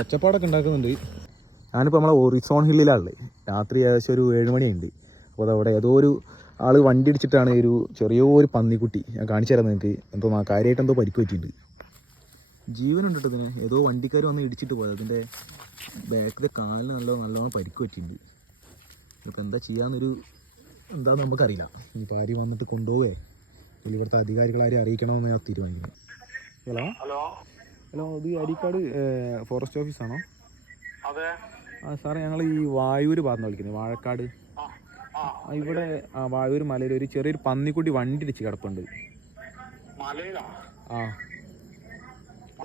ഒച്ചപ്പാടൊക്കെ ഉണ്ടാക്കുന്നുണ്ട്. ഞാനിപ്പോൾ നമ്മളെ ഒറിസോൺ ഹില്ലിലാണുള്ളത്. രാത്രി ഏകദേശം ഒരു 7 മണിയുണ്ട്. അപ്പോൾ അതവിടെ ഏതോ ഒരു ആൾ വണ്ടി ഇടിച്ചിട്ടാണ് ഒരു ചെറിയൊരു പന്നിക്കുട്ടി, ഞാൻ കാണിച്ചു തരാം നിങ്ങൾക്ക്. എന്തോ കാര്യമായിട്ട് എന്തോ പരിക്ക് പറ്റിയിട്ടുണ്ട്. ജീവനുണ്ട് കേട്ടോ ഇതിന്. ഏതോ വണ്ടിക്കാർ വന്ന് ഇടിച്ചിട്ട് പോയത്. അതിൻ്റെ ബാക്കിലെ കാലിന് നല്ലോണം പരിക്ക് പറ്റിയിട്ടുണ്ട്. ഇപ്പം എന്താ ചെയ്യാന്നൊരു എന്താണെന്ന് നമുക്കറിയില്ല. ഇനിയിപ്പോൾ ആരും വന്നിട്ട് കൊണ്ടുപോവേ അല്ലെങ്കിൽ ഇവിടുത്തെ അധികാരികളാരും അറിയിക്കണമെന്ന് ഞാൻ തീരുമാനിക്കുന്നു. ഹലോ ഇത് അരീക്കാട് ഫോറസ്റ്റ് ഓഫീസാണോ? അതെ. സാറേ, ഞങ്ങൾ ഈ വായൂർ ഭാഗത്തുനിന്ന് വിളിക്കുന്നത്, വാഴക്കാട്. ഇവിടെ വായൂർ മലയിൽ ഒരു ചെറിയൊരു പന്നിക്കുട്ടി വണ്ടി ഇടിച്ച് കിടപ്പുണ്ട്.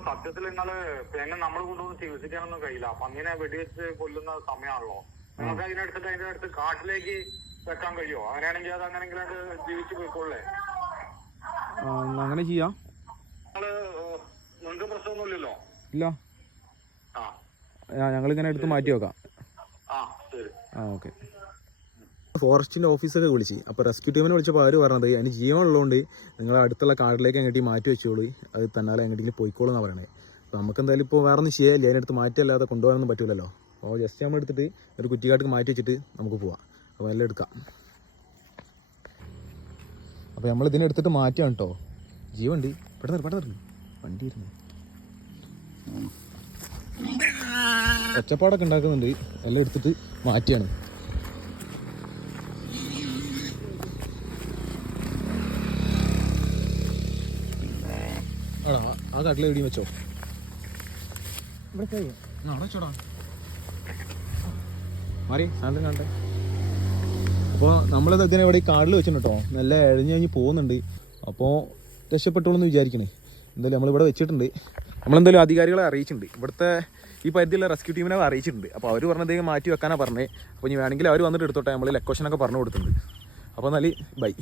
സത്യത്തിൽ നിങ്ങള് പിന്നെ നമ്മൾ കൊണ്ടുവന്ന് ചികിത്സിക്കാനൊന്നും കഴിയില്ല. പന്നിനെ വെടിവെച്ച് കൊല്ലുന്ന സമയമാണല്ലോ. നിങ്ങൾക്ക് അതിനടുത്തിട്ട് അതിന്റെ അടുത്ത് കാട്ടിലേക്ക് വെക്കാൻ കഴിയുമോ? അങ്ങനെയാണെങ്കിൽ അത് അങ്ങനെങ്കിലും ജീവിച്ചു പോയിക്കൊള്ളേ. അങ്ങനെ ചെയ്യാം. നിങ്ങൾക്ക് പ്രശ്നമൊന്നുമില്ലല്ലോ? ഇല്ല, ഞങ്ങളിങ്ങനെ എടുത്ത് മാറ്റി വെക്കാം. ഓക്കെ. ഫോറസ്റ്റിൻ്റെ ഓഫീസൊക്കെ വിളിച്ച്, അപ്പോൾ റെസ്ക്യൂ ടീമിനെ വിളിച്ചപ്പോൾ അവർ പറഞ്ഞത് അതിന് ജീവനുള്ളതുകൊണ്ട് നിങ്ങൾ അടുത്തുള്ള കാട്ടിലേക്ക് എങ്ങോട്ട് മാറ്റി വെച്ചോളൂ, അത് തന്നാലെ എങ്ങോട്ടെങ്കിലും പോയിക്കോളൂ എന്നാണ് പറയണത്. അപ്പോൾ നമുക്ക് എന്തായാലും ഇപ്പോൾ വേറെ ഒന്നും ചെയ്യാനില്ല, അതിനടുത്ത് മാറ്റിയല്ലാതെ കൊണ്ടുപോകാനൊന്നും പറ്റില്ലല്ലോ. അപ്പോൾ ജസ്റ്റ് നമ്മൾ എടുത്തിട്ട് ഒരു കുറ്റിക്കാട്ടിക്ക് മാറ്റി വെച്ചിട്ട് നമുക്ക് പോവാം. അപ്പോൾ എല്ലാം എടുക്കാം. അപ്പോൾ നമ്മൾ ഇതിനെടുത്തിട്ട് മാറ്റിയാണ് കേട്ടോ. ജീവനുണ്ട്. പെട്ടെന്ന് വണ്ടി ഇരുന്നു. ഒച്ചപ്പാടൊക്കെ ഉണ്ടാക്കുന്നുണ്ട്. എല്ലാം എടുത്തിട്ട് മാറ്റിയാണ്. ആ കാട്ടിലെ എവിടെയും വെച്ചോ. ഇവിടെ വെച്ചോടാ. മാറി സാധനം കണ്ടേ. അപ്പോൾ നമ്മളത് ഇതിനെ ഇവിടെ ഈ കാട്ടിൽ വെച്ചിട്ടുണ്ട് കേട്ടോ. നല്ല കഴിഞ്ഞ് പോകുന്നുണ്ട്. അപ്പോൾ രക്ഷപ്പെട്ടോളൂ എന്ന് വിചാരിക്കണേ. എന്തായാലും നമ്മളിവിടെ വെച്ചിട്ടുണ്ട്. നമ്മളെന്തായാലും അധികാരികളെ അറിയിച്ചിട്ടുണ്ട്. ഇവിടുത്തെ ഈ പരിധിയുള്ള റെസ്ക്യൂ ടീമിനെ അറിയിച്ചിട്ടുണ്ട്. അപ്പോൾ അവർ പറഞ്ഞതെങ്കിൽ മാറ്റി വെക്കാനാണ് പറഞ്ഞത്. അപ്പോൾ ഇനി വേണമെങ്കിൽ അവർ വന്നിട്ട് എടുത്തോട്ടെ. നമ്മൾ ലൊക്കേഷനൊക്കെ പറഞ്ഞു കൊടുത്തിട്ടുണ്ട്. അപ്പോൾ എന്നാൽ ബൈ.